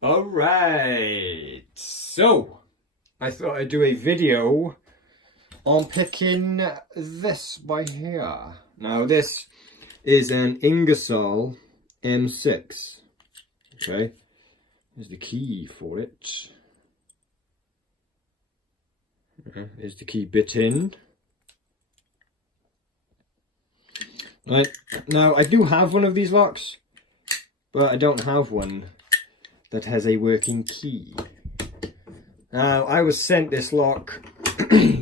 Alright, so I thought I'd do a video on picking this by here. Now this is an Ingersoll M6. Okay, here's the key for it. There's the key bit in. Right, now I do have one of these locks, but I don't have one that has a working key. Now, I was sent this lock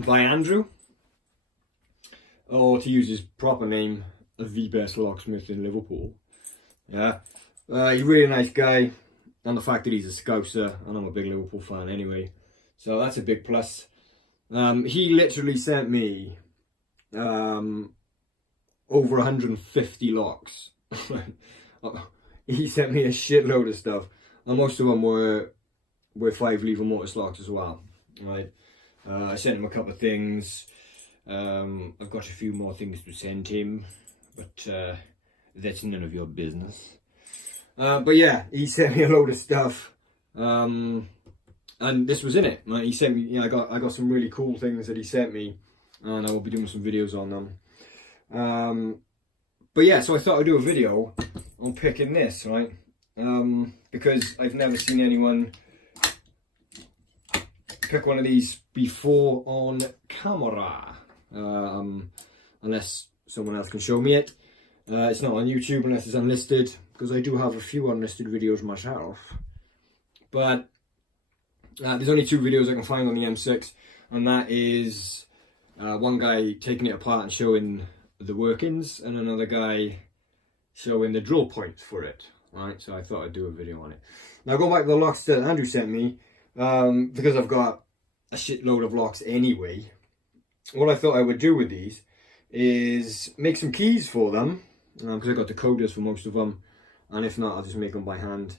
by Andrew, or to use his proper name, the best locksmith in Liverpool. Yeah, he's a really nice guy, and the fact that he's a Scouser, and I'm a big Liverpool fan anyway, so that's a big plus. He literally sent me over 150 locks. He sent me a shitload of stuff. And most of them were 5 lever mortise locks as well, right? I sent him a couple of things. I've got a few more things to send him, but that's none of your business. But yeah, he sent me a load of stuff, and this was in it. Right? He sent me, you know, I got some really cool things that he sent me, and I will be doing some videos on them. But yeah, so I thought I'd do a video on picking this, right? Because I've never seen anyone pick one of these before on camera, unless someone else can show me it. It's not on YouTube unless it's unlisted, because I do have a few unlisted videos myself. But there's only 2 videos I can find on the M6, and that is one guy taking it apart and showing the workings, and another guy showing the drill points for it. Right, so I thought I'd do a video on it. Now going back to the locks that Andrew sent me, because I've got a shitload of locks anyway, what I thought I would do with these is make some keys for them, because I've got decoders for most of them, and if not, I'll just make them by hand.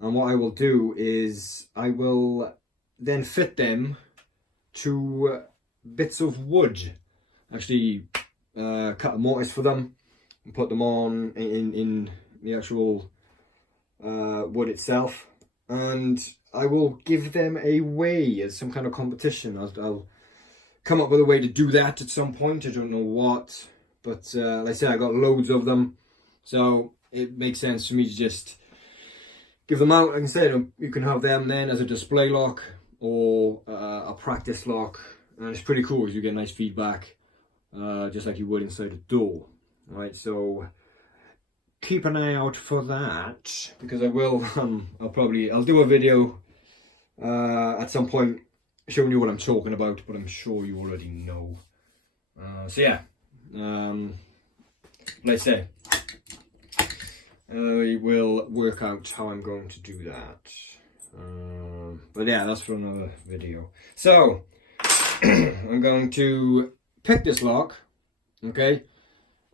And what I will do is I will then fit them to bits of wood. Actually cut a mortise for them and put them on in the actual wood itself, and I will give them away as some kind of competition. I'll come up with a way to do that at some point. I don't know what, but like I said, I got loads of them, so it makes sense for me to just give them out. Like I said, you can have them then as a display lock or a practice lock, and it's pretty cool because you get nice feedback, just like you would inside a door. Right, so keep an eye out for that, because I will I'll do a video at some point showing you what I'm talking about, but I'm sure you already know. So yeah, like I say, I will work out how I'm going to do that, but yeah, that's for another video. So I'm going to pick this lock, okay,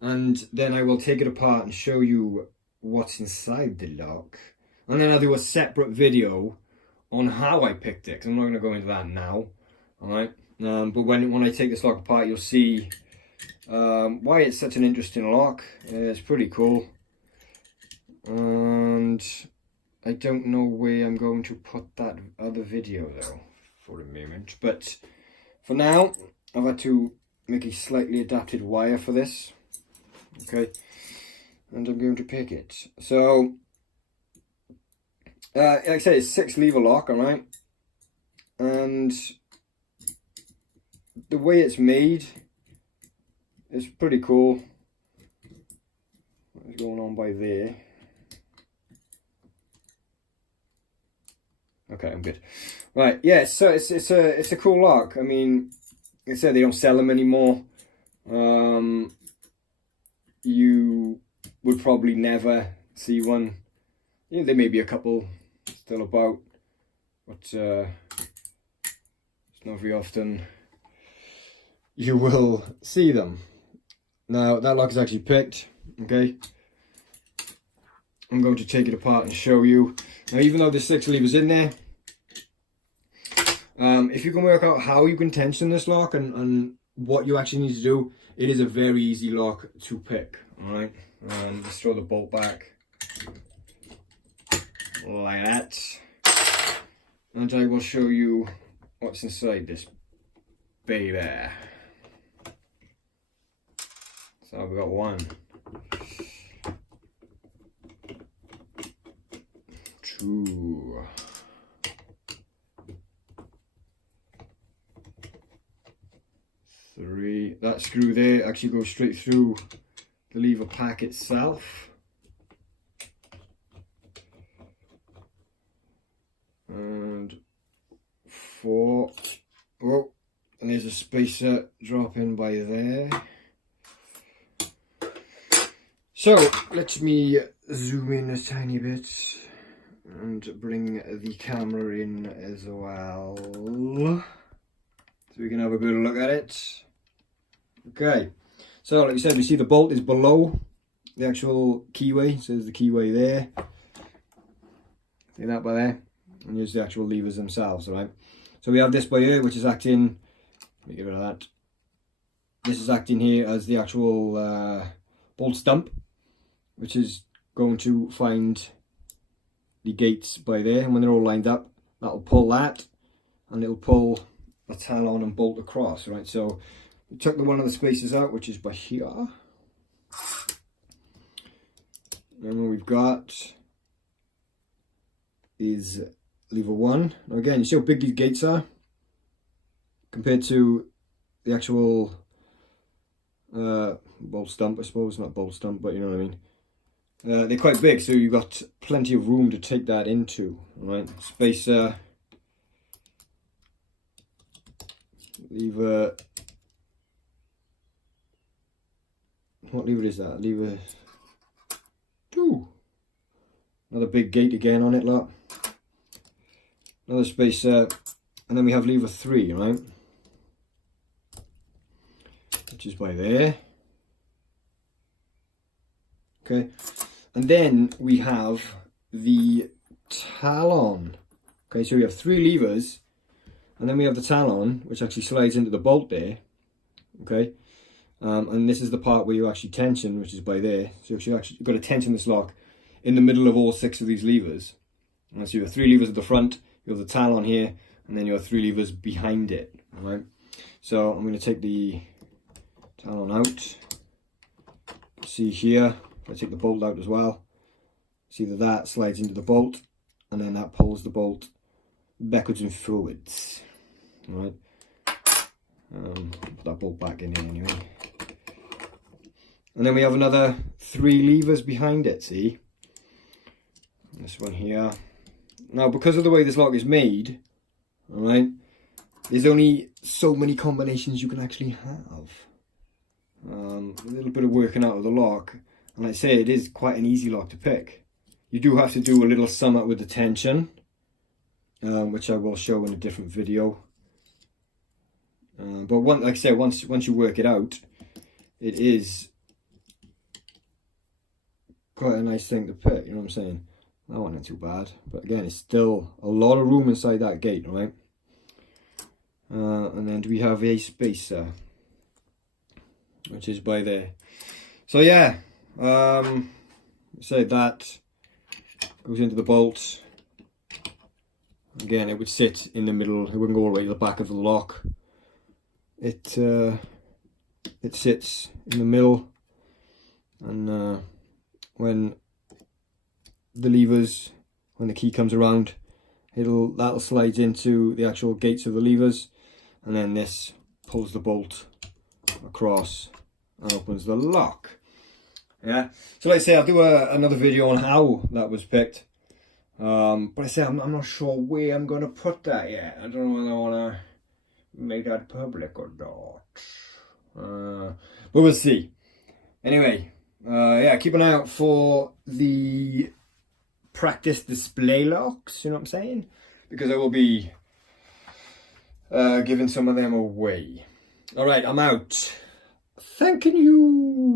and then I will take it apart and show you what's inside the lock, and then I'll do a separate video on how I picked it, because I'm not going to go into that now. Alright, but when I take this lock apart, you'll see why it's such an interesting lock. It's pretty cool, and I don't know where I'm going to put that other video though for a moment, but for now I've had to make a slightly adapted wire for this. Okay, and I'm going to pick it. So like I said, it's 6 lever lock, alright, and the way it's made is pretty cool. What's going on by there? Okay, I'm good. Right, yeah, so it's a cool lock. I mean, like I said, they don't sell them anymore. You would probably never see one. Yeah, there may be a couple still about, but it's not very often you will see them. Now that lock is actually picked, okay. I'm going to take it apart and show you. Now, even though there's 6 levers in there, if you can work out how you can tension this lock and what you actually need to do, it is a very easy lock to pick. Alright, just throw the bolt back like that. and I will show you what's inside this baby. So we've got 1, 2, 3. That screw there actually goes straight through the lever pack itself. And 4. Oh, and there's a spacer drop in by there. So let me zoom in a tiny bit and bring the camera in as well, so we can have a good look at it. Okay, so like I said, we see the bolt is below the actual keyway, so there's the keyway there. See that by there? And here's the actual levers themselves, alright? So we have this by here, which is acting, let me get rid of that. This is acting here as the actual bolt stump, which is going to find the gates by there, and when they're all lined up, that'll pull that, and it'll pull the talon and bolt across, right? So we took the one of the spacers out, which is by here. And what we've got is lever 1. Now again, you see how big these gates are compared to the actual bolt stump, I suppose. Not bolt stump, but you know what I mean. They're quite big, so you've got plenty of room to take that into, right? Spacer, lever, what lever is that? Lever 2. Another big gate again on it, look. Another spacer, and then we have lever 3, right? Which is by there. Okay, and then we have the talon. Okay, so we have 3 levers, and then we have the talon, which actually slides into the bolt there. Okay, and this is the part where you actually tension, which is by there. So you've got to tension this lock in the middle of all 6 of these levers. And so you have 3 levers at the front, you have the talon here, and then you have 3 levers behind it. All right, so I'm going to take the talon out. See here, I take the bolt out as well. See that slides into the bolt, and then that pulls the bolt backwards and forwards. All right. Put that bolt back in here anyway. And then we have another 3 levers behind it. See, this one here. Now, because of the way this lock is made, all right, there's only so many combinations you can actually have. A little bit of working out of the lock. And like I say, it is quite an easy lock to pick. You do have to do a little sum up with the tension, which I will show in a different video. But like I say, once you work it out, it is quite a nice thing to pick. You know what I'm saying? That one ain't too bad, but again, it's still a lot of room inside that gate, right? And then we have a spacer, which is by there. So yeah. Say that goes into the bolt. Again, it would sit in the middle. It wouldn't go all the way to the back of the lock. It sits in the middle, and when the levers, when the key comes around, that'll slide into the actual gates of the levers, and then this pulls the bolt across and opens the lock. Yeah, so like I say, I'll do another video on how that was picked, but I say I'm not sure where I'm going to put that yet. I don't know whether I want to make that public or not, but we'll see. Anyway, yeah, keep an eye out for the practice display locks, you know what I'm saying, because I will be giving some of them away. Alright, I'm out. Thanking you.